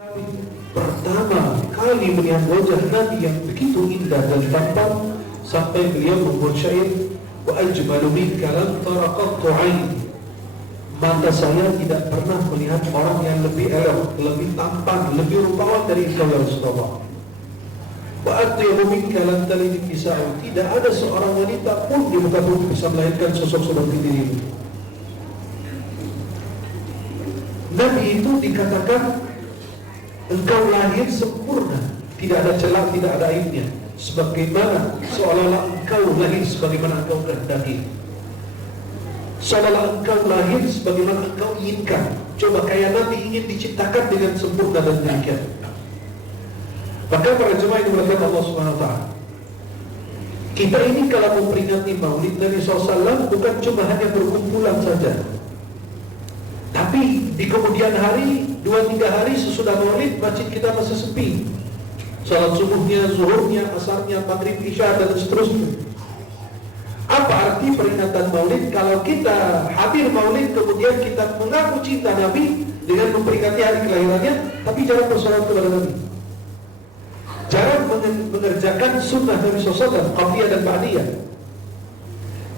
Pertama kali melihat wajah Nabi yang begitu indah dan tampan sampai beliau membuat syair, wa ajmalu minka lam tara qattu 'aini. Mata saya tidak pernah melihat orang yang lebih elok, lebih tampan, lebih rupawan dari engkau ya Rasulullah. Wa atyabu minka lam talid nisa'u. Tidak ada seorang wanita pun di muka bumi bisa melahirkan sosok seperti dirimu. Nabi itu dikatakan engkau lahir sempurna, tidak ada celah, tidak ada aibnya, sebagaimana seolah-olah engkau lahir sebagaimana engkau kehendaki, seolah-olah engkau lahir sebagaimana engkau inginkan. Coba kayak Nabi ingin diciptakan dengan sempurna dan demikian. Maka para jemaah yang dimuliakan Allah Subhanahu wa taala, kita ini kalau memperingati Maulid Nabi SAW bukan cuma hanya berkumpulan saja, tapi di kemudian hari 2-3 hari sesudah Maulid masjid kita masih sepi. Salat subuhnya, zuhurnya, asarnya, maghrib, isya dan seterusnya. Apa arti peringatan Maulid kalau kita hadir Maulid kemudian kita mengaku cinta Nabi dengan memperingati hari kelahirannya, tapi jarang bersolat kepada Nabi, jarang mengerjakan sunnah Nabi SAW, qabliyah dan ba'diyah.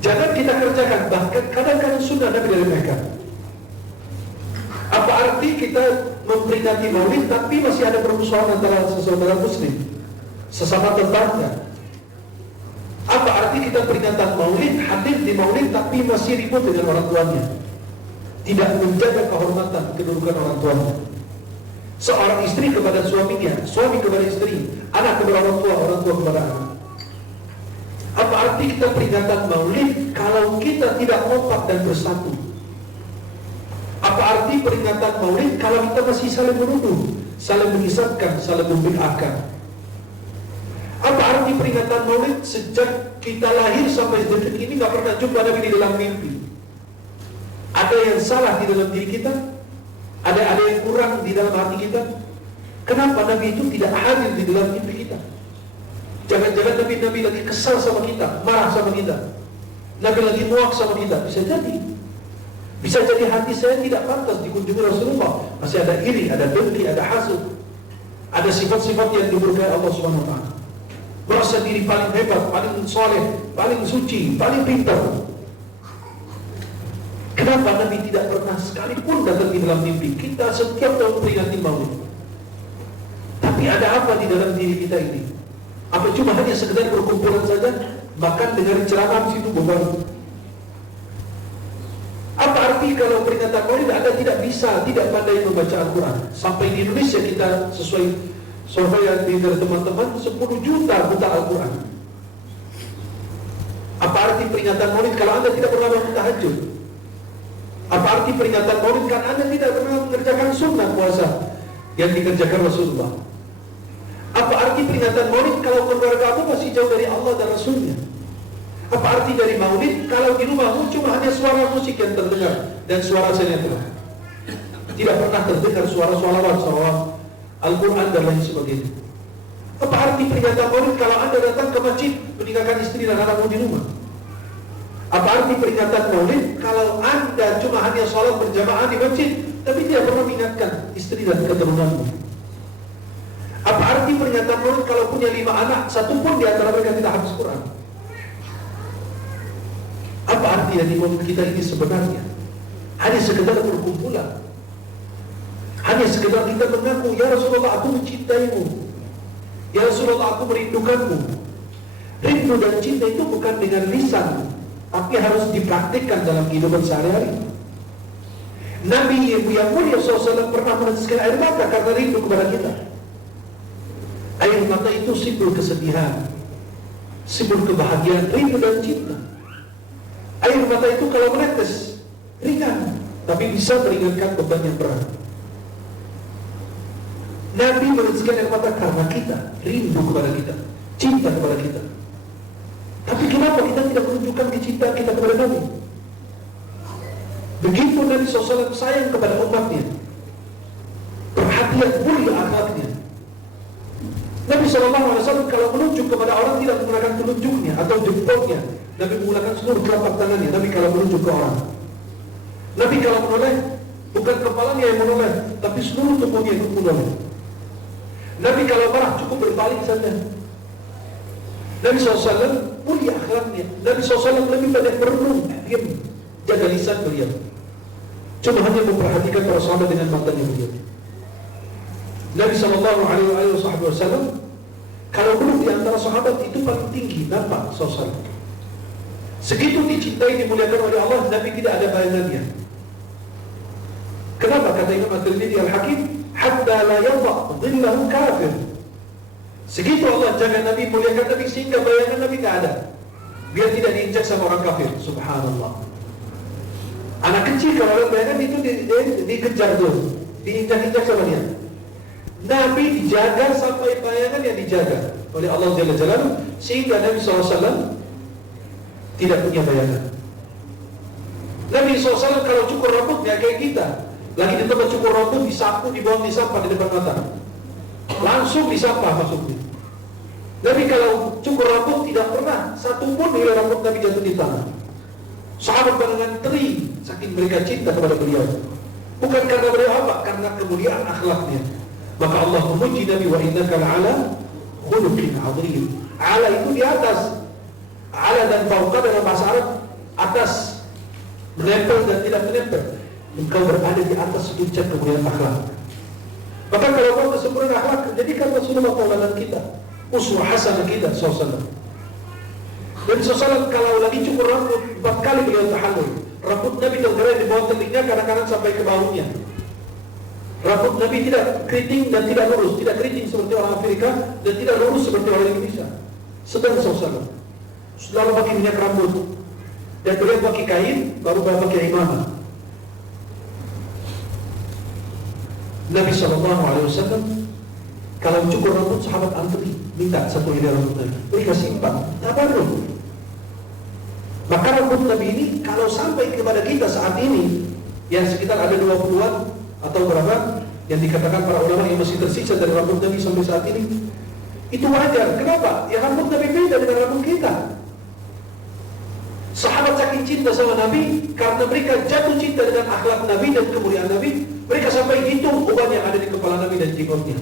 Jangan kita kerjakan, bahkan kadang-kadang sunnah Nabi dari mereka. Apa arti kita memperingati Maulid tapi masih ada permusuhan antara saudara muslim, sesama tetangga? Apa arti kita peringatan Maulid, hadir di Maulid tapi masih ribut dengan orang tuanya, tidak menjaga kehormatan kedudukan orang tuanya? Seorang istri kepada suaminya, suami kepada istri, anak kepada orang tua kepada anak. Apa arti kita peringatan Maulid kalau kita tidak kompak dan bersatu? Apa arti peringatan Maulid kalau kita masih saling menuduh, saling mengisapkan, saling membid'ahkan? Apa arti peringatan Maulid sejak kita lahir sampai detik ini gak pernah jumpa Nabi di dalam mimpi? Ada yang salah di dalam diri kita? Ada yang kurang di dalam hati kita? Kenapa Nabi itu tidak hadir di dalam mimpi kita? Jangan-jangan Nabi lagi kesal sama kita, marah sama kita, Nabi lagi muak sama kita. Bisa jadi hati saya tidak pantas dikunjungi Rasulullah. Masih ada iri, ada dengki, ada hasud, ada sifat-sifat yang dimurkai Allah Subhanahu wa taala. Merasa diri paling hebat, paling soleh, paling suci, paling pintar. Kenapa Nabi tidak pernah sekalipun datang di dalam mimpi? Kita setiap tahun peringati Maulid. Tapi ada apa di dalam diri kita ini? Apa cuma hanya sekedar berkumpulan saja, makan dengar ceramah di situ bukan? Apa arti kalau peringatan Maulid Anda tidak bisa, tidak pandai membaca Al-Quran? Sampai di Indonesia kita sesuai survei yang dari teman-teman 10 juta buta Al-Quran. Apa arti peringatan Maulid kalau Anda tidak pernah bangun tahajud? Apa arti peringatan Maulid kalau Anda tidak pernah mengerjakan sunnah puasa yang dikerjakan Rasulullah? Apa arti peringatan Maulid kalau keluarga kamu masih jauh dari Allah dan Rasulnya? Apa arti dari Maulid kalau di rumahmu cuma hanya suara musik yang terdengar dan suara sinetron? Tidak pernah terdengar suara sholawat, Al-Quran dan lain sebagainya. Apa arti peringatan Maulid kalau Anda datang ke masjid meninggalkan istri dan anakmu di rumah? Apa arti peringatan Maulid kalau Anda cuma hanya sholat berjamaah di masjid tapi tidak pernah mengingatkan istri dan keturunanmu? Apa arti peringatan Maulid kalau punya 5 anak, satu pun di antara mereka tidak hafal Quran? Apa arti dari Maulid kita ini sebenarnya? Hanya sekedar berkumpulan, hanya sekedar kita mengaku, ya Rasulullah aku mencintaimu, ya Rasulullah aku merindukanmu. Rindu dan cinta itu bukan dengan lisan, tapi harus dipraktikkan dalam kehidupan sehari-hari. Nabi yang mulia SAW pernah meneteskan air mata karena rindu kepada kita. Air mata itu simbol kesedihan, simbol kebahagiaan, rindu dan cinta. Air mata itu kalau menetes ringan, tapi bisa meringankan beban yang berat. Nabi meneteskan air mata karena kita rindu kepada kita, cinta kepada kita. Tapi kenapa kita tidak menunjukkan kecintaan kita kepada Nabi? Begitu Nabi SAW sayang kepada umatnya, perhatian mulia akhlaknya. Nabi SAW kalau menunjuk kepada orang tidak menggunakan telunjuknya atau jempolnya, Nabi menggunakan seluruh telapak tangannya. Nabi kalau menunjuk ke orang, Nabi kalau menoleh Bukan kepalanya yang menoleh, tapi seluruh tubuhnya itu menoleh. Nabi kalau marah cukup berbalik saja. Nabi SAW mulia akhlaknya. Nabi SAW lebih banyak merenung, diam, jaga lisan beliau. Cuma hanya memperhatikan para sahabat dengan matanya beliau. Nabi SAW kalau duduk di antara sahabat itu paling tinggi, nampak SAW. Segitu dicintai, dimuliakan oleh Allah, Nabi tidak ada bayangannya. Kenapa? Kata Imam At-Tirmidzi Al-Hakim, hatta la yadha dhillahu kafir. Segitu Allah jaga Nabi, muliakan Nabi, sehingga bayangan Nabi tidak ada. Biar tidak diinjak sama orang kafir. Subhanallah. Anak kecil kalau ada bayangan itu dikejar tuh, diinjak-injak sama dia. Nabi dijaga sampai bayangan yang dijaga oleh Allah Jalla Jalaluhu, sehingga Nabi SAW tidak punya bayangan. Nabi SAW kalau cukur rambutnya kayak kita, lagi di tempat cukur rambut, disapu, dibuang di sampah di depan mata, langsung disampah masuknya. Nabi kalau cukur rambut tidak pernah satu pun helai rambut Nabi jatuh di tanah. Sahabat barengan teri, saking mereka cinta kepada beliau. Bukan karena beliau apa? Karena kemuliaan akhlaknya. Maka Allah memuji Nabi, wa innaka la'ala khuluqin 'adzim. Ala itu di atas. Ala dan fauqa dalam bahasa Arab atas, menempel dan tidak menempel. Engkau berada di atas puncak kemuliaan akhlak. Maka kalau kau kesempurnaan akhlak, jadikan Rasulullah tauladan kita, uswah hasanah kita SAW. Dan SAW kalau lagi cukur rambut 4 kali beliau tahallul. Rambut Nabi tergerai di bawah telinga kadang-kadang sampai ke bahunya. Rambut Nabi tidak keriting dan tidak lurus, tidak keriting seperti orang Afrika dan tidak lurus seperti orang Indonesia. Sedang SAW. Selalu pakai minyak rambut. Dan beliau pakai kain, baru pakai imamah. Nabi SAW kalau cukur rambut, sahabat antri minta satu helai rambut Nabi, mereka simpan, tabarruk. Maka rambut Nabi ini kalau sampai kepada kita saat ini, yang sekitar ada 20-an atau berapa yang dikatakan para ulama yang masih tersisa dari rambut Nabi sampai saat ini, itu wajar. Kenapa? Ya rambut Nabi beda dengan rambut kita. Sahabat saking cinta sama Nabi, karena mereka jatuh cinta dengan akhlak Nabi dan kemuliaan Nabi, mereka sampai hitung uban yang ada di kepala Nabi dan jenggotnya.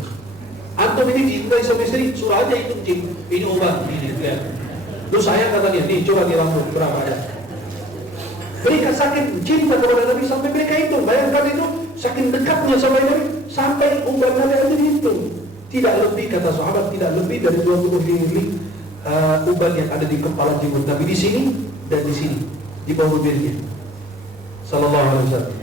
Antum ini dicintai sama istri, suruh aja hitung ini uban, ini lihat. Terus saya kata dia, nih coba di rambut berapa ada. Mereka saking cinta kepada Nabi sampai mereka hitung. Bayangkan itu, saking dekatnya sama Nabi sampai uban Nabi aja dihitung. Tidak lebih, kata sahabat, tidak lebih dari 20 mili uban yang ada di kepala jenggot Nabi di sini dan di sini, di bawah bibirnya. Sallallahu alaihi wasallam.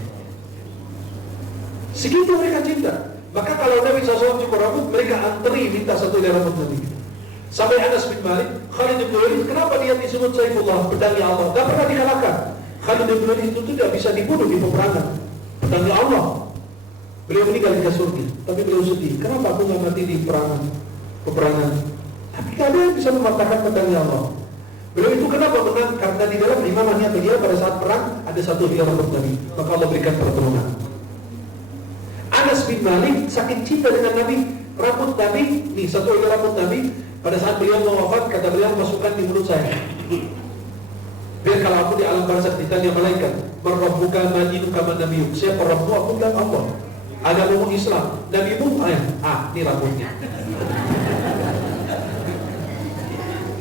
Segitu mereka cinta. Maka kalau Nabi SAW cukur rambut, mereka antri minta satu helai rambut Nabi. Sampai Anas bin Malik, Khalid bin Walid, kenapa dia disebut Saifullah, pedangnya Allah? Tidak pernah dikalahkan. Khalid bin Walid itu tidak bisa dibunuh di peperangan. Pedangnya Allah. Beliau meninggal di kasurnya, tapi beliau sedih. Kenapa aku nggak mati di peperangan? Tapi tidak ada yang bisa mematahkan pedangnya Allah. Beliau itu kenapa menang? Karena di dalam imamahnya beliau pada saat perang ada satu helai rambut Nabi. Maka Allah berikan pertolongan. Anas bin Malik saking cinta dengan Nabi, rambut Nabi, nih satu helai rambut Nabi, pada saat beliau mau wafat, kata beliau, masukkan di mulut saya. Biar kalau aku di alam barzakh ditanya malaikat, "Rabbuka madinuka man nabiyuk?" Siapa Rabbu? Aku bilang Allah. Agamamu Islam, Nabimu ini rambutnya.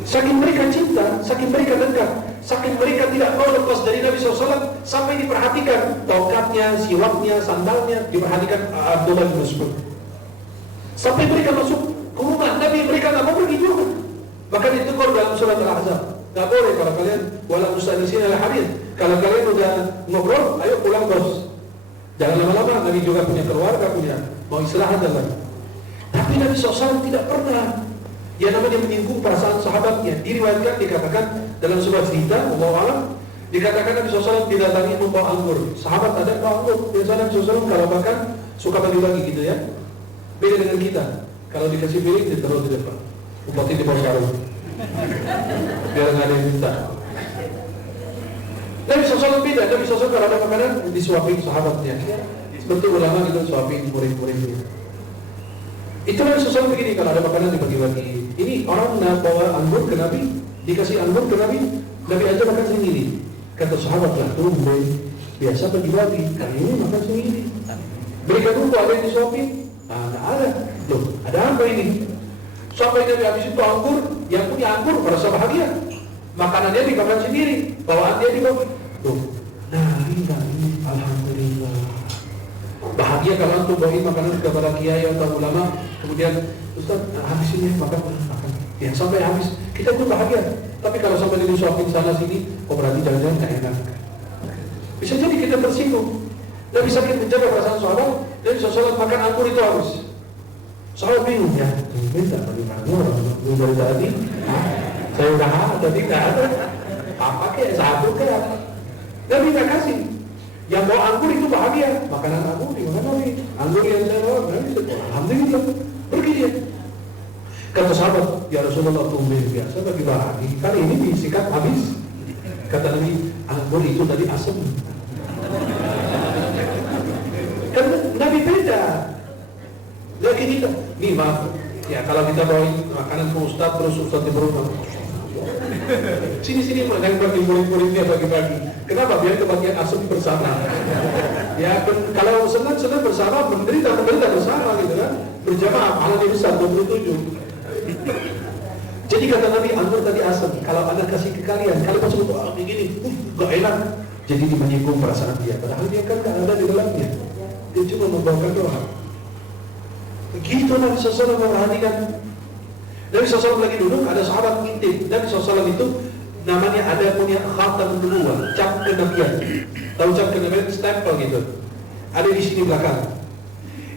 Saking mereka cinta, saking mereka dekat, saking mereka tidak mau lepas dari Nabi SAW, sampai diperhatikan tongkatnya, siwaknya, sandalnya, diperhatikan Abdullah bin Mas'ud. Sampai mereka masuk ke rumah Nabi, mereka tidak mau pergi juga. Bahkan ditegur dalam surat Al-Ahzab, tidak boleh kalau kalian wala mustanisin ala hadis. Kalau kalian udah ngobrol, ayo pulang bos. Jangan lama-lama, Nabi juga punya keluarga, mau istirahat dan lain. Tapi Nabi SAW tidak pernah yang namanya menyinggung perasaan sahabatnya. Diriwayatkan, dikatakan dalam sebuah cerita, Allahu a'lam, dikatakan Nabi SAW didatangi membawa anggur. Sahabat ada bawa anggur. Biasanya Nabi SAW kalau makan suka bagi-bagi gitu ya. Beda dengan kita. Kalau dikasih piring ditaruh di depan, umpatin di bawah sarung, biar nggak ada yang minta. Nabi SAW beda. Nabi SAW kalau ada makanan disuapin sahabatnya. Seperti ulama gitu suapin murid-muridnya. Itu Nabi SAW begini, kalau ada makanan dibagi-bagi. Ini orang bawa anggur ke Nabi, dikasih anggur ke Nabi, Nabi aja makan sendiri. Kata sahabat lah, biasa bagi-bagi, kali ini makan sendiri. Berikan dulu ada yang disuapin, nggak ada. Loh, ada apa ini? Sampai Nabi habis itu anggur, yang punya anggur merasa bahagia. Makanannya dimakan sendiri, bawaan dia dibawa. Tuh, nah ini, alhamdulillah. Bahagia kalau antum bawain makanan kepada kiai atau ulama, kemudian Ustaz habis ini makan. Ya sampai habis, kita pun bahagia. Tapi kalau sampai disuapin sana sini, berarti jangan-jangan nggak enak. Bisa jadi kita tersinggung. Nabi sakit menjaga perasaan sahabat, Nabi SAW makan anggur itu harus. Sahabat bingung ya, minta tadi anggur, belum dari tadi. Saya udah tadi nggak ada. Apa kayak satu kayak apa? Nabi nggak kasih. Yang bawa anggur itu bahagia, makanan anggur di mana Nabi? Anggur yang saya bawa, Nabi alhamdulillah, pergi dia. Kata sahabat, ya Rasulullah tumben biasa bagi-bagi. Kali ini disikat habis. Kata Nabi, anggur itu tadi asam. Kan Nabi beda. Lagi kita, nih maaf, ya kalau kita bawain makanan ke Ustaz terus Ustaz di rumah. Sini makan bagi murid-muridnya bagi-bagi. Kenapa? Biar kebagian asam bersama. Ya kalau senang bersama, menderita bersama gitu kan. Berjamaah, pahalanya besar 27. Jadi kata Nabi, anggur tadi asam. Kalau Anda kasih ke kalian, kalau pas untuk begini, gak enak. Jadi menyinggung perasaan dia. Padahal dia kan gak ada di dalamnya. Dia cuma membawakan doa. Begitu Nabi SAW memperhatikan. Nabi SAW lagi duduk, ada sahabat ngintip. Nabi SAW itu namanya ada punya khatam nubuwah, cap kenabian. Tahu cap kenabian, stempel gitu. Ada di sini belakang.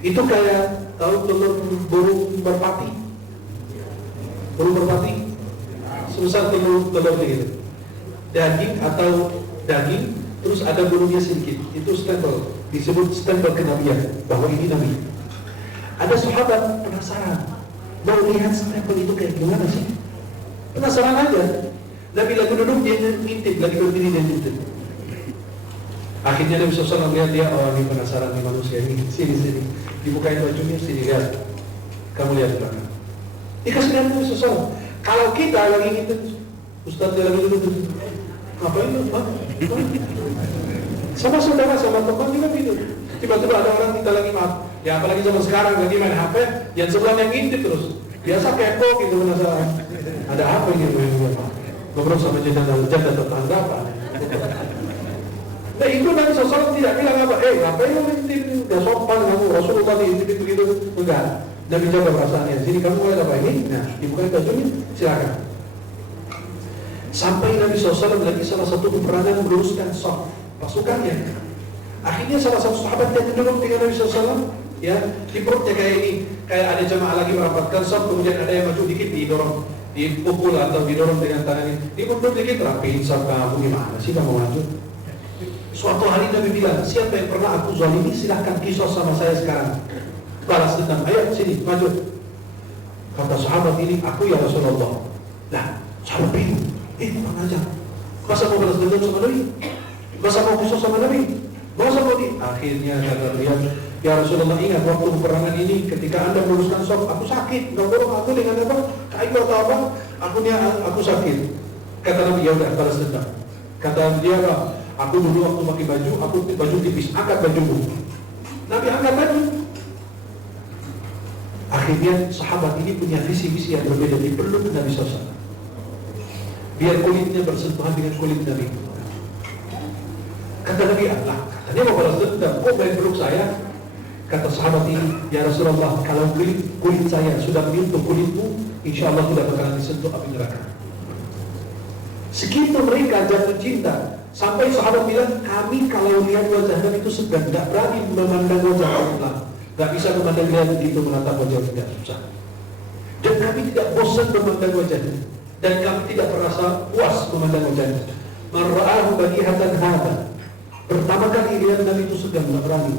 Itu kayak tahu telur burung merpati. Burung merpati sebesar telur gitu. Daging atau daging, terus ada burungnya sedikit. Itu stempel, disebut stempel kenabian bahwa ini Nabi. Ada sahabat penasaran, mau lihat stempel itu kayak gimana sih? Penasaran aja. Nabi lagi duduk, dia ngintip, lagi berdiri dia ngintip. Akhirnya Nabi SAW lihat dia, oh ini penasaran nih manusia ini. Sini, dibukain bajunya, sini lihat. Kamu lihat belakang. Dikasih Nabi SAW. Kalau kita lagi ngintip, Ustaz dia lagi duduk, ngapain lu? Sama saudara, sama teman juga gitu. Tiba-tiba ada orang kita lagi maaf. Ya apalagi zaman sekarang lagi main HP, yang sebelahnya ngintip terus. Biasa kepo gitu penasaran. Ada apa gitu yang ngobrol sama janda tetangga apa? Nah itu Nabi SAW tidak bilang apa, ngapain lu ngintip? Udah sopan kamu, Rasulullah ngintip begitu. Enggak. Nabi jaga perasaannya. Sini kamu lihat apa ini? Nah, dibukain bajunya, silakan. Sampai Nabi SAW lagi salah satu peperangan meluruskan saf pasukannya. Akhirnya salah satu sahabat yang terduduk dengan Nabi SAW, ya di perutnya kayak ini, kayak ada jemaah lagi merapatkan saf, kemudian ada yang maju dikit didorong, dipukul atau didorong dengan tangan ini, dimundur dikit, rapiin saf kamu gimana sih kamu maju? Suatu hari Nabi bilang, siapa yang pernah aku zalimi silahkan kisos sama saya sekarang, balas dendam, ayo sini maju. Kata sahabat ini, aku ya Rasulullah. Nah, sahabat bingung, apa aja? Masa mau balas dendam sama Nabi? Masa mau kisos sama Nabi? Masa mau di? Akhirnya kata dia, ya Rasulullah ingat waktu peperangan ini ketika Anda meluruskan saf, aku sakit, nggak dorong aku dengan apa? Kain atau apa? Aku sakit. Kata Nabi, ya udah balas dendam. Kata dia, aku dulu waktu pakai baju tipis, angkat bajumu. Nabi angkat baju. Akhirnya sahabat ini punya visi-visi yang berbeda, dipeluk Nabi SAW. Biar kulitnya bersentuhan dengan kulit Nabi. Kata Nabi, katanya mau balas dendam, kok main peluk saya? Kata sahabat ini, ya Rasulullah, kalau kulit saya sudah menyentuh kulitmu, insya Allah tidak bakalan disentuh api neraka. Segitu mereka jatuh cinta, sampai sahabat bilang, kami kalau lihat wajah Nabi itu segan, tidak berani memandang wajah Allah, tidak bisa memandang dia begitu, menatap wajah tidak susah. Dan kami tidak bosan memandang wajahnya, dan kami tidak merasa puas memandang wajahnya. Marra'ahu bagihatan hada. Pertama kali lihat Nabi itu segan, tidak berani.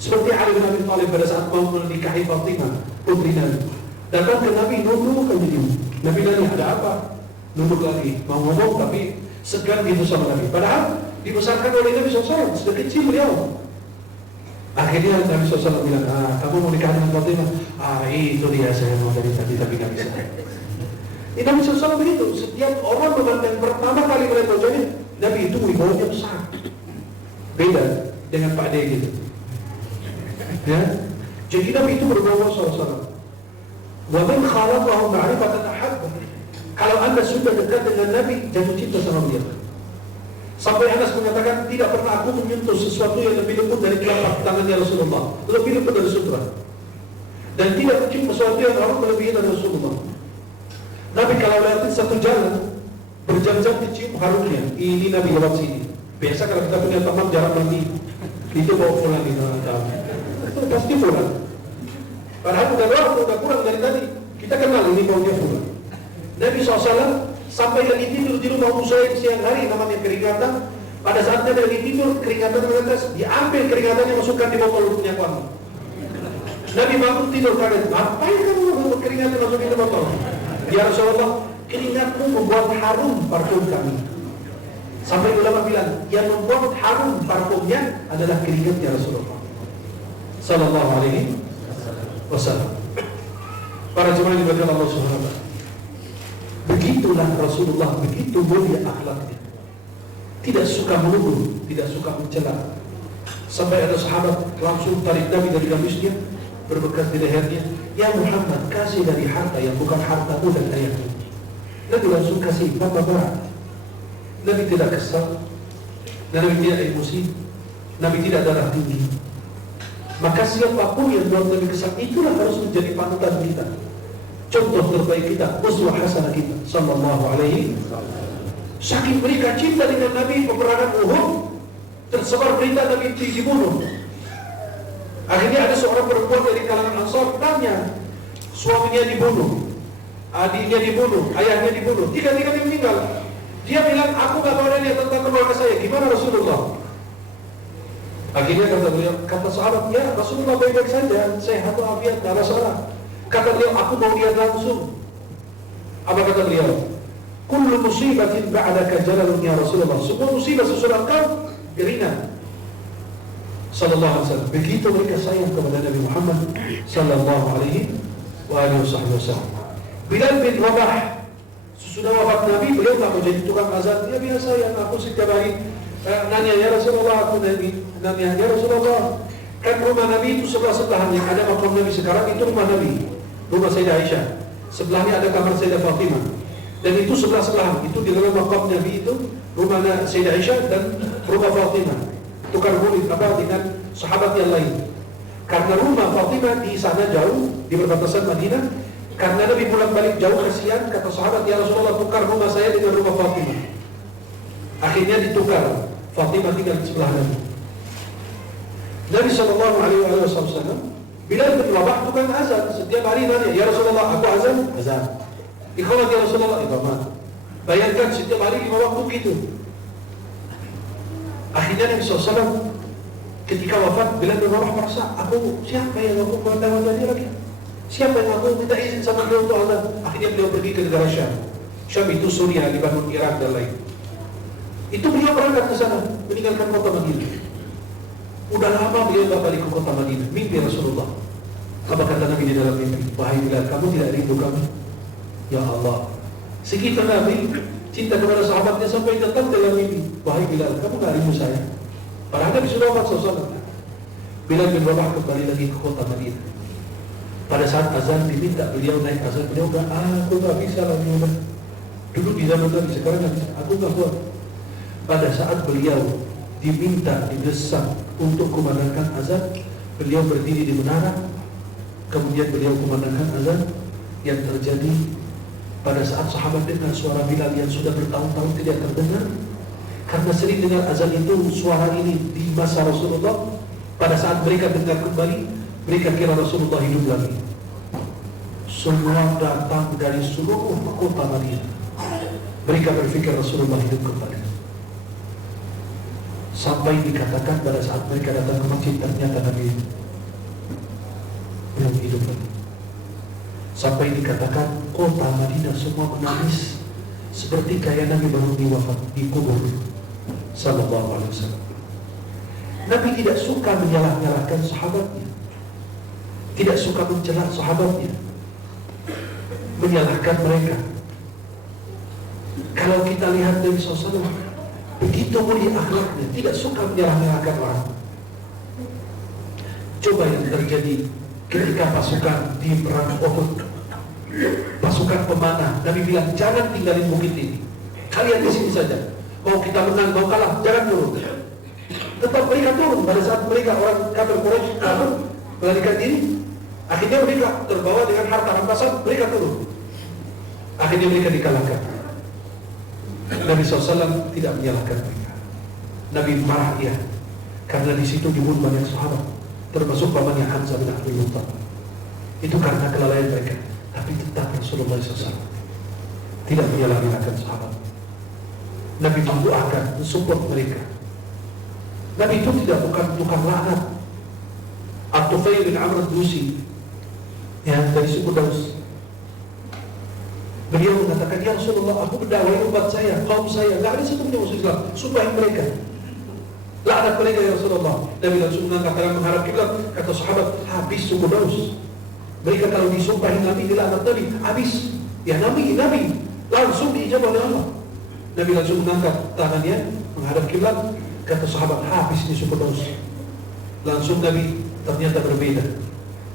Seperti Ali bin Abi Thalib pada saat mau menikahi Fatimah, putri Nabi. Datang ke Nabi, nunduk ke dia. Nabi nanya, ada apa? Nunduk lagi, mau ngomong tapi segan gitu sama Nabi. Padahal dibesarkan oleh Nabi SAW, sudah kecil beliau. Akhirnya Nabi SAW bilang, kamu mau nikah dengan Fatimah? Itu dia saya mau dari tadi tapi nggak bisa. Nabi SAW begitu, setiap orang memandang pertama kali melihat wajahnya, Nabi itu wibawanya besar. Beda dengan Pak D gitu. Ya. Jadi Nabi itu berbawa SAW. Wa man khalaqahu ma'rifatan ahabba. Kalau Anda sudah dekat dengan Nabi, jatuh cinta sama beliau. Sampai Anas mengatakan, tidak pernah aku menyentuh sesuatu yang lebih lembut dari telapak tangannya Rasulullah, lebih lembut dari sutra. Dan tidak mencium sesuatu yang harum melebihi dari Rasulullah. Nabi kalau lewatin satu jalan, berjam-jam dicium harumnya. Ini Nabi lewat sini. Biasa kalau kita punya teman jarang mandi, itu bawa pulang di dalam. Pasti pulang. Padahal udah kurang dari tadi. Kita kenal ini baunya pulang. Nabi SAW sampai lagi tidur di rumah Usaid siang hari, namanya keringatan. Pada saat Nabi lagi tidur, keringatan menetes, diambil keringatannya masukkan di botol minyak wangi. Nabi bangun tidur kaget. Ngapain kamu membuat keringatan masukin di botol? Ya Rasulullah, keringatmu membuat harum parfum kami. Sampai ulama bilang, yang membuat harum parfumnya adalah keringatnya Rasulullah Sallallahu Alaihi Wasallam. Para jemaah yang dimuliakan Allah Subhanahu Wa Taala. Begitulah Rasulullah, begitu mulia akhlaknya. Tidak suka menuduh, tidak suka mencela. Sampai ada sahabat langsung tarik Nabi dari gamisnya, berbekas di lehernya. Ya Muhammad, kasih dari harta yang bukan hartamu dan ayahmu. Nabi langsung kasih, tambah berat. Nabi tidak kesal, Nabi tidak emosi, Nabi tidak darah tinggi. Maka siapapun yang buat Nabi kesal, itulah harus menjadi panutan kita. Contoh terbaik kita, uswah hasanah kita, sallallahu alaihi wasallam. Saking mereka cinta dengan Nabi, peperangan Uhud, tersebar berita Nabi dibunuh. Akhirnya ada seorang perempuan dari kalangan Ansar tanya, suaminya dibunuh, adiknya dibunuh, ayahnya dibunuh, tiga-tiganya meninggal. Dia bilang, aku gak tahu lihat tentang keluarga saya, gimana Rasulullah? Akhirnya kata sahabat, ya Rasulullah baik-baik saja, sehat walafiat, gak masalah. Kata beliau, aku mau lihat langsung. Apa kata beliau? Kullu musibatin ba'daka jalalun ya Rasulullah. Semua musibah sesudah kau ringan. Sallallahu alaihi wasallam. Begitu mereka sayang kepada Nabi Muhammad sallallahu alaihi wasallam. Bilal bin Rabah, sesudah wafat Nabi, beliau tak mau jadi tukang azan. Ya biasa yang aku setiap hari nanya, ya Rasulullah, aku nanya, ya Rasulullah, kan rumah Nabi itu sebelah-sebelahan, yang ada makam Nabi sekarang itu rumah Nabi, rumah Sayyidah Aisyah. Sebelahnya ada kamar Sayyidah Fatimah. Dan itu sebelah-sebelahan, itu di dalam makam Nabi itu rumah Sayyidah Aisyah dan rumah Fatimah. Tukar guling dengan sahabat yang lain. Karena rumah Fatimah di sana jauh, di perbatasan Madinah. Karena Nabi pulang balik jauh, kasihan, kata sahabat, ya Rasulullah, tukar rumah saya dengan rumah Fatimah. Akhirnya ditukar, Fatimah tinggal di sebelah Nabi. Nabi sallallahu alaihi wasallam Bilal bin Rabah tukang azan, setiap hari nanya, ya Rasulullah, aku azan? Azan. Ikhwan ya Rasulullah, iqamah. Bayangkan setiap hari 5 waktu gitu. Akhirnya Nabi SAW ketika wafat, Bilal bin Rabah merasa, siapa yang aku memandang dia lagi? Siapa yang aku minta izin sama beliau untuk azan? Akhirnya beliau pergi ke negara Syam. Syam itu Suriah, Lebanon, Irak dan lain. Itu beliau berangkat ke sana, meninggalkan kota Madinah. Udah lama beliau tak balik ke kota Madinah. Mimpi Rasulullah. Apa kata Nabi di dalam mimpi? Wahai Bilal, kamu tidak rindu kami? Ya Allah, sekitar Nabi cinta kepada sahabatnya sampai datang dalam mimpi. Wahai Bilal, kamu tak rindu saya? Padahal Nabi sudah wafat SAW. Bilal bin Rabah kembali lagi ke kota Madinah. Pada saat azan diminta beliau naik azan, beliau bilang, aku tak bisa lagi. Dulu di zaman Nabi, sekarang tak bisa. Aku tak kuat. Pada saat beliau diminta, didesak untuk kumandangkan azan, beliau berdiri di menara, kemudian beliau kumandangkan azan. Yang terjadi pada saat sahabat dengar suara Bilal yang sudah bertahun-tahun tidak terdengar, karena sering dengar azan itu, suara ini di masa Rasulullah. Pada saat mereka dengar kembali, mereka kira Rasulullah hidup lagi. Semua datang dari seluruh kota Madinah. Mereka berpikir Rasulullah hidup kembali. Sampai dikatakan pada saat mereka datang ke masjid, ternyata Nabi belum hidup lagi. Sampai dikatakan kota Madinah semua menangis seperti kayak Nabi baru diwafat di kubur. Sallallahu alaihi wasallam. Nabi tidak suka menyalah-nyalahkan sahabatnya, tidak suka mencela sahabatnya, menyalahkan mereka. Kalau kita lihat Nabi SAW, Begitu mulia akhlaknya, tidak suka menyalahkan orang. Coba yang terjadi ketika pasukan di perang Uhud, pasukan pemanah, Nabi bilang jangan tinggalin bukit ini, kalian di sini saja. Mau kita menang, mau kalah, jangan turun. Tetap mereka turun. Pada saat mereka orang kafir Quraisy kabur melarikan diri, akhirnya mereka terbawa dengan harta rampasan, mereka turun. Akhirnya mereka dikalahkan. Nabi SAW tidak menyalahkan mereka. Nabi marah ya, karena di situ dibunuh banyak sahabat, termasuk pamannya Hamzah bin Abdul Muttalib. Itu karena kelalaian mereka. Tapi tetap Rasulullah SAW tidak menyalahkan sahabat. Nabi mendoakan, mensupport mereka. Nabi itu tidak bukan tukang laknat. At-Tufail bin Amr ad-Dusi yang dari suku Daus, beliau mengatakan, ya Rasulullah, aku berdakwah umat saya, kaum saya, gak ada satu punya musuh Islam, sumpahin mereka, laknat mereka ya Rasulullah. Nabi langsung mengatakan menghadap kiblat, kata sahabat, habis suku Daus. Mereka kalau disumpahin Nabi, dilaknat Nabi, habis. Ya Nabi langsung diijabah oleh Allah. Nabi langsung mengangkat tangannya menghadap kiblat, kata sahabat, habis di suku Daus. Langsung Nabi ternyata berbeda.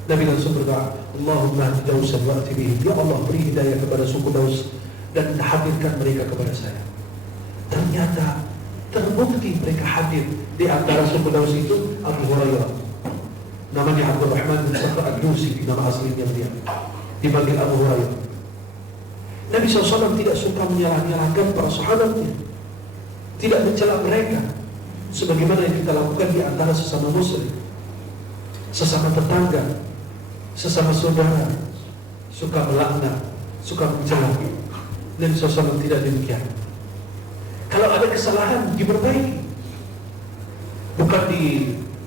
Nabi langsung berdoa, Allahumma hdi Dausan wa'ti bihim. Ya Allah, beri hidayah kepada suku Daus dan hadirkan mereka kepada saya. Ternyata terbukti mereka hadir. Di antara suku Daus itu Abu Hurairah, namanya Abdurrahman bin Sakhr ad-Dusi, nama aslinya dia, dipanggil Abu Hurairah. Nabi SAW tidak suka menyalahkan para sahabatnya, tidak mencela mereka, sebagaimana yang kita lakukan di antara sesama muslim, sesama tetangga, sesama saudara, suka melaknat, suka mencela. Nabi SAW tidak demikian. Kalau ada kesalahan, diperbaiki, bukan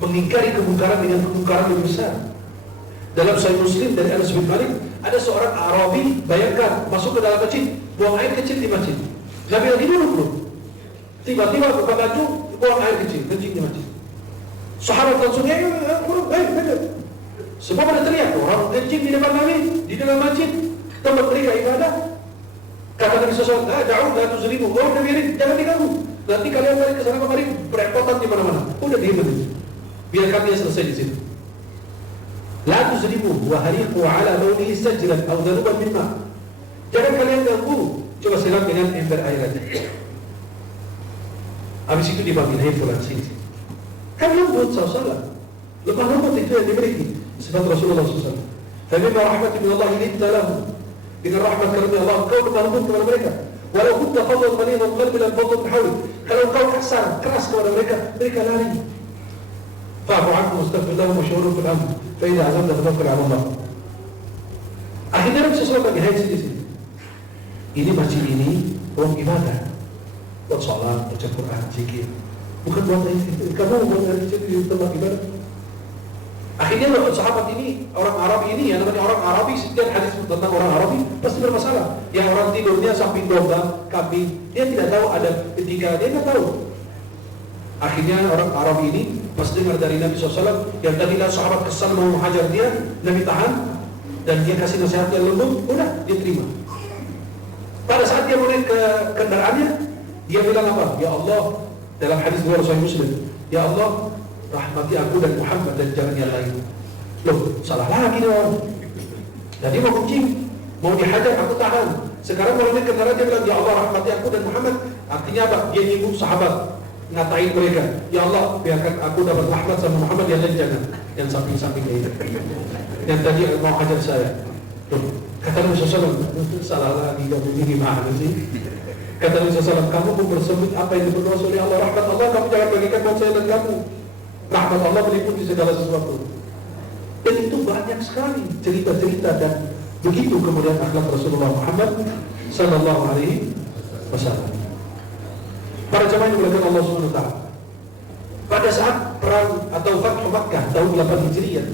mengingkari kemungkaran dengan kemungkaran yang besar. Dalam Sahih Muslim dari Anas bin Malik, ada seorang Arabi, bayangkan, masuk ke dalam masjid, buang air kecil di masjid. Nabi lagi dulu, tiba-tiba buka baju, buang air kecil, kencing di masjid. Sahabat langsung, semua pada teriak, orang kencing di depan Nabi, di dalam masjid, tempat mereka ibadah. Kata Nabi SAW, la tuzlimu, udah biarin, jangan diganggu. Nanti kalian balik ke sana kemari, berepotan di mana-mana. Udah diem aja, biarkan dia selesai di situ. La tuzlimu wa hariqu ala bawlihi sajlan aw dhanuban min ma'. Jangan kalian ganggu, coba siram dengan ember air aja. Habis itu dipanggil, hei fulan, sini. Kan lembut SAW. Lemah lembut itu yang dimiliki sifat Rasulullah SAW. Fabima rahmatin min Allah linta lahu. Dengan rahmat karunia Allah, kau lemah lembut kepada mereka. Walau kunta fadlan ghalidhal qalbi lan faddu min hawlik. Kalau kau kasar, keras kepada mereka, mereka lari. Fa'fu anhum wastaghfir lahum wa shawirhum fil amr. Fa idza azamta fatawakkal 'ala Allah. Akhirnya Nabi SAW bagi hadis di sini. Ini masjid ini ruang ibadah, buat sholat, baca Quran, zikir. Bukan buat itu. Kamu buat dari situ di tempat ibadah. Akhirnya sahabat ini, orang Arabi ini, yang namanya orang Arabi, setiap hadis tentang orang Arabi pasti bermasalah. Yang orang tidurnya samping domba, kambing, dia tidak tahu ada ketika, dia tidak tahu. Akhirnya orang Arabi ini pas dengar dari Nabi SAW, yang tadilah sahabat kesal mau menghajar dia, Nabi tahan dan dia kasih nasihat yang lembut, udah dia terima. Pada saat dia mulai ke kendaraannya, dia bilang apa? Ya Allah, dalam hadis riwayat Sahih Muslim, ya Allah, rahmati aku dan Muhammad dan jangan yang lain. Loh, salah lagi dong. Tadi mau kencing, mau dihajar, aku tahan. Sekarang kalau dia kendaraan dia bilang, ya Allah, rahmati aku dan Muhammad. Artinya apa? Dia nyinggung sahabat, ngatain mereka. Ya Allah, biarkan aku dapat rahmat sama Muhammad, yang lain jangan. Yang samping-samping itu, yang tadi mau hajar saya. Loh, kata Nabi SAW, salah lagi kamu ini gimana sih? Kata Nabi SAW, kamu mau bersebut apa yang diberdoa oleh Allah, rahmat Allah, kamu jangan bagikan buat saya dan kamu. Rahmat Allah meliputi segala sesuatu. Dan itu banyak sekali cerita-cerita dan begitu kemudian akhlak Rasulullah Muhammad sallallahu alaihi wasallam. Para jemaah yang dimuliakan Allah Subhanahu wa taala. Pada saat perang atau Fathu Makkah tahun 8 Hijriah,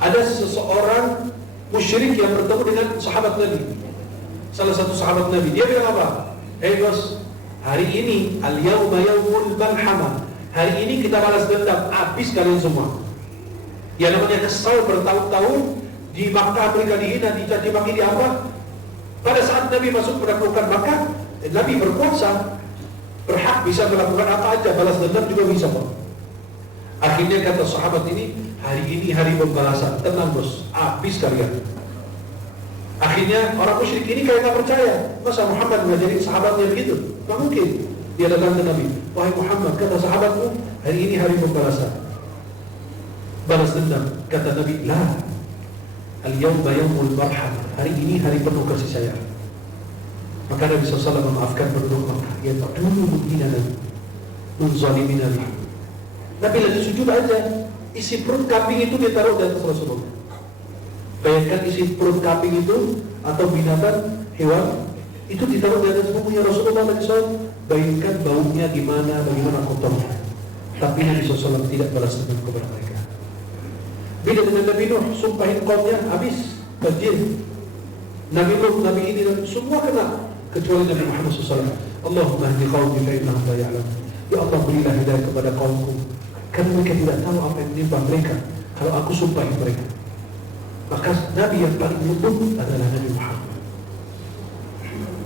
ada seseorang musyrik yang bertemu dengan sahabat Nabi. Salah satu sahabat Nabi, dia bilang apa? Hei bos, hari ini al-yawma yawmul malhamah. Hari ini kita balas dendam, habis kalian semua. Yang namanya kesal bertahun-tahun di Makkah mereka dihina, dicaci maki, di apa? Pada saat Nabi masuk menaklukkan Makkah, Nabi berpuasa. berhak bisa melakukan apa aja, balas dendam juga bisa Pak. Akhirnya kata sahabat ini, hari ini hari pembalasan, tenang bos, habis kalian. Akhirnya orang musyrik ini kayak nggak percaya, masa Muhammad ngajarin sahabatnya begitu? Nggak mungkin. Dia datang ke Nabi, wahai Muhammad, kata sahabatmu, hari ini hari pembalasan, balas dendam. Kata Nabi, la, al-yawma yawmul marhamah, hari ini hari penuh kasih sayang. Maka Nabi SAW memaafkan penduduk Makkah. Ya tak dulu mungkin ada zalimin Ali. Nabi lagi sujud aja, isi perut kambing itu ditaruh di atas Rasulullah. Bayangkan isi perut kambing itu atau binatang hewan itu ditaruh di atas punggungnya Rasulullah lagi sholat. Bayangkan baunya gimana, bagaimana kotornya. Tapi Nabi SAW tidak balas dendam kepada mereka. Beda dengan Nabi Nuh, sumpahin kaumnya habis banjir. Nabi Nuh, Nabi ini semua kena, kecuali Nabi Muhammad SAW. Allahumma hdi qaumi fa innahum la ya'lamun. Ya Allah, berilah hidayah kepada kaumku, karena mereka tidak tahu apa yang menimpa mereka kalau aku sumpahin mereka. Maka Nabi yang paling lembut adalah Nabi Muhammad.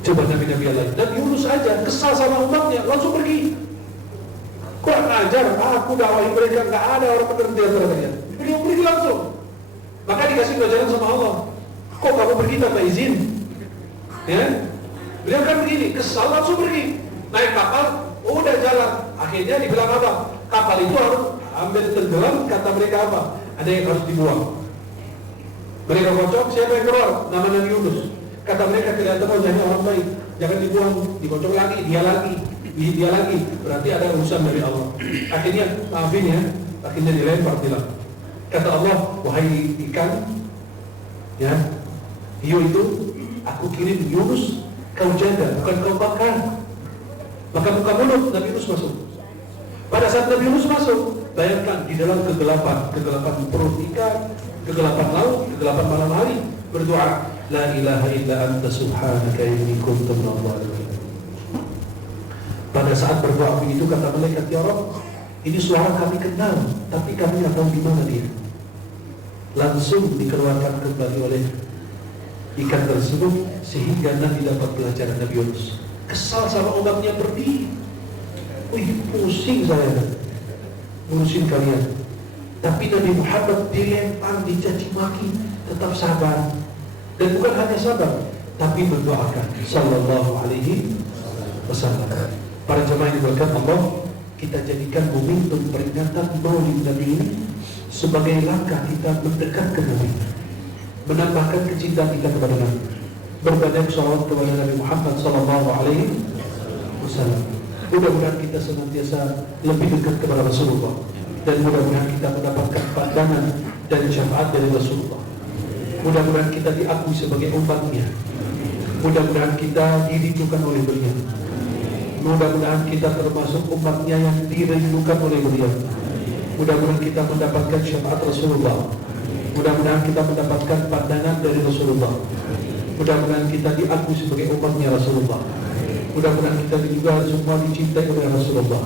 Coba Nabi-Nabi yang lain, Nabi Yunus aja kesal sama umatnya, langsung pergi. Kurang ajar, aku dakwahi mereka, nggak ada orang benar di antara kalian. Beliau pergi langsung. Maka dikasih pelajaran sama Allah. Kok kamu pergi tanpa izin? Ya, beliau kan begini, kesal langsung pergi. Naik kapal, udah jalan. Akhirnya dibilang apa? Kapal itu harus hampir tenggelam. Kata mereka apa? Ada yang harus dibuang. Mereka kocok, siapa yang keluar? Nama Nabi Yunus. Kata mereka, kelihatan wajahnya orang baik, jangan dibuang, dikocok lagi, dia lagi. Berarti ada urusan dari Allah. Akhirnya, maafin ya, akhirnya dilempar bilang. Kata Allah, wahai ikan, ya, hiu itu, aku kirim Yunus, kau jaga, bukan kau bakar. Maka buka mulut, Nabi Yunus masuk. Pada saat Nabi Yunus masuk, bayangkan di dalam kegelapan perut ikan, kegelapan laut, kegelapan malam hari, berdoa, la ilaha illa anta subhanaka inni kuntu minadh dhalimin. Pada saat berdoa begitu kata malaikat, ya Rabb, ini suara kami kenal, tapi kami tidak tahu di mana dia. Langsung dikeluarkan kembali oleh ikan tersebut sehingga Nabi dapat pelajaran Nabi Yunus. Kesal sama umatnya pergi. Wih, pusing saya ngurusin kalian. Tapi Nabi Muhammad dilempar, dicaci maki, tetap sabar. Dan bukan hanya sabar, tapi mendoakan. Sallallahu alaihi wasallam. Para jemaah yang diberkati Allah, kita jadikan momentum peringatan Maulid Nabi ini sebagai langkah kita mendekat ke Nabi, menambahkan kecintaan kita kepada Nabi, berbanyak sholawat kepada Nabi Muhammad Sallallahu alaihi wasallam. Mudah-mudahan kita senantiasa lebih dekat kepada Rasulullah, dan mudah-mudahan kita mendapatkan pandangan dan syafaat dari Rasulullah. Mudah-mudahan kita diakui sebagai umatnya. Mudah-mudahan kita dirindukan oleh beliau. Mudah-mudahan kita termasuk umatnya yang dirindukan oleh beliau. Mudah-mudahan kita mendapatkan syafaat Rasulullah. Mudah-mudahan kita mendapatkan pandangan dari Rasulullah. Mudah-mudahan kita diakui sebagai umatnya Rasulullah. Mudah-mudahan kita juga semua dicintai oleh Rasulullah.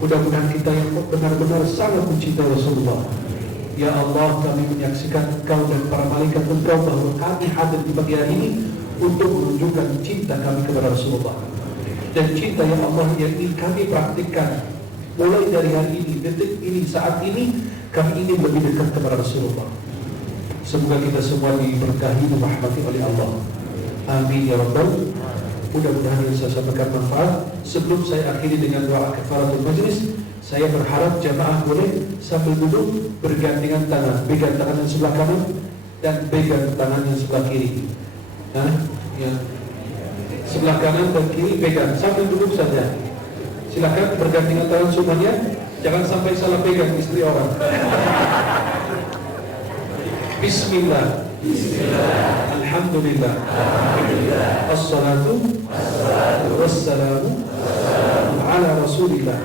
Mudah-mudahan kita yang benar-benar sangat mencintai Rasulullah. Ya Allah, kami menyaksikan Engkau dan para malaikat Engkau bahwa kami hadir di pagi hari ini untuk menunjukkan cinta kami kepada Rasulullah. Dan cinta yang Allah yang ingin kami praktikkan mulai dari hari ini, detik ini, saat ini, kami ingin lebih dekat kepada Rasulullah. Semoga kita semua diberkahi, dirahmati oleh Allah. Amin ya Rabbal. Mudah-mudahan yang saya sampaikan manfaat. Sebelum saya akhiri dengan doa kafaratul majlis, saya berharap jamaah boleh sambil duduk bergandengan tangan, pegang tangan yang sebelah kanan dan pegang tangan yang sebelah kiri. Ya. Sebelah kanan dan kiri pegang, sambil duduk saja. Silakan bergandengan tangan semuanya, jangan sampai salah pegang istri orang. Bismillah. Bismillah. Alhamdulillah. Alhamdulillah. Assalatu wassalamu ala Rasulillah.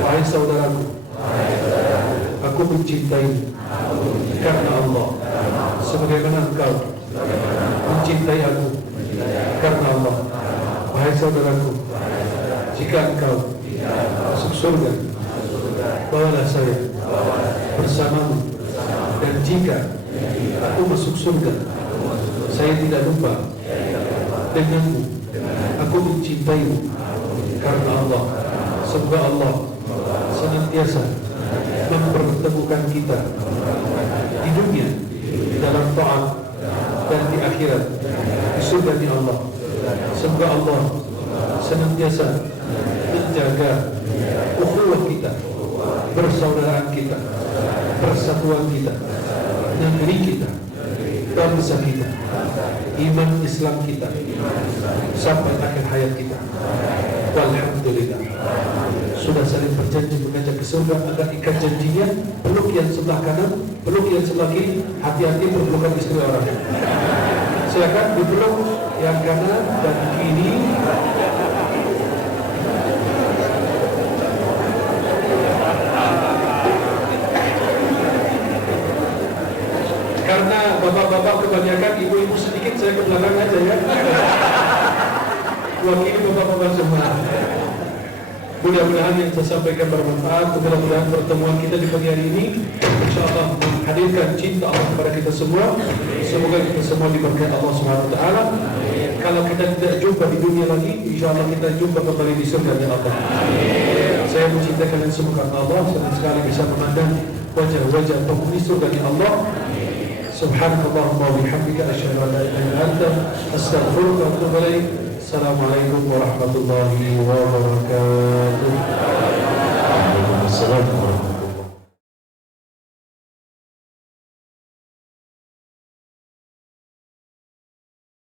Wahai saudaraku, aku mencintaimu karena Allah, sebagaimana engkau mencintai aku karena Allah. Wahai saudaraku, jika engkau masuk surga, bawalah saya bersamamu. Dan jika aku masuk surga, saya tidak lupa denganmu. Aku mencintaimu karena Allah. Semoga Allah senantiasa mempertemukan kita di dunia dalam taat dan di akhirat di surga di Allah. Semoga Allah senantiasa menjaga ukhuwah kita, persaudaraan kita, persatuan kita, negeri kita, bangsa kita, iman Islam kita sampai akhir hayat kita. Walhamdulillah, sudah saling berjanji mengajak ke surga. Agar ikat janjinya, peluk yang sebelah kanan, peluk yang sebelah kiri. Hati-hati berpelukan istri orang. Silakan dipeluk yang kanan dan kiri. Karena bapak-bapak kebanyakan, ibu-ibu sedikit, saya ke belakang aja ya. Wakili bapak-bapak semua. Mudah-mudahan yang saya sampaikan bermanfaat. Mudah-mudahan pertemuan kita di pagi hari ini insyaallah menghadirkan cinta Allah kepada kita semua. Semoga kita semua diberkahi Allah Subhanahu wa taala. Kalau kita tidak jumpa di dunia lagi, insyaallah kita jumpa kembali di surga Allah. Saya mencintai kalian semua karena Allah. Senang sekali bisa memandang wajah-wajah penghuni surga Allah. Subhanallahumma wa bihamdika asyhadu an la ilaha illa anta astaghfiruka wa atubu ilaik. Assalamualaikum warahmatullahi wabarakatuh. Waalaikumsalam.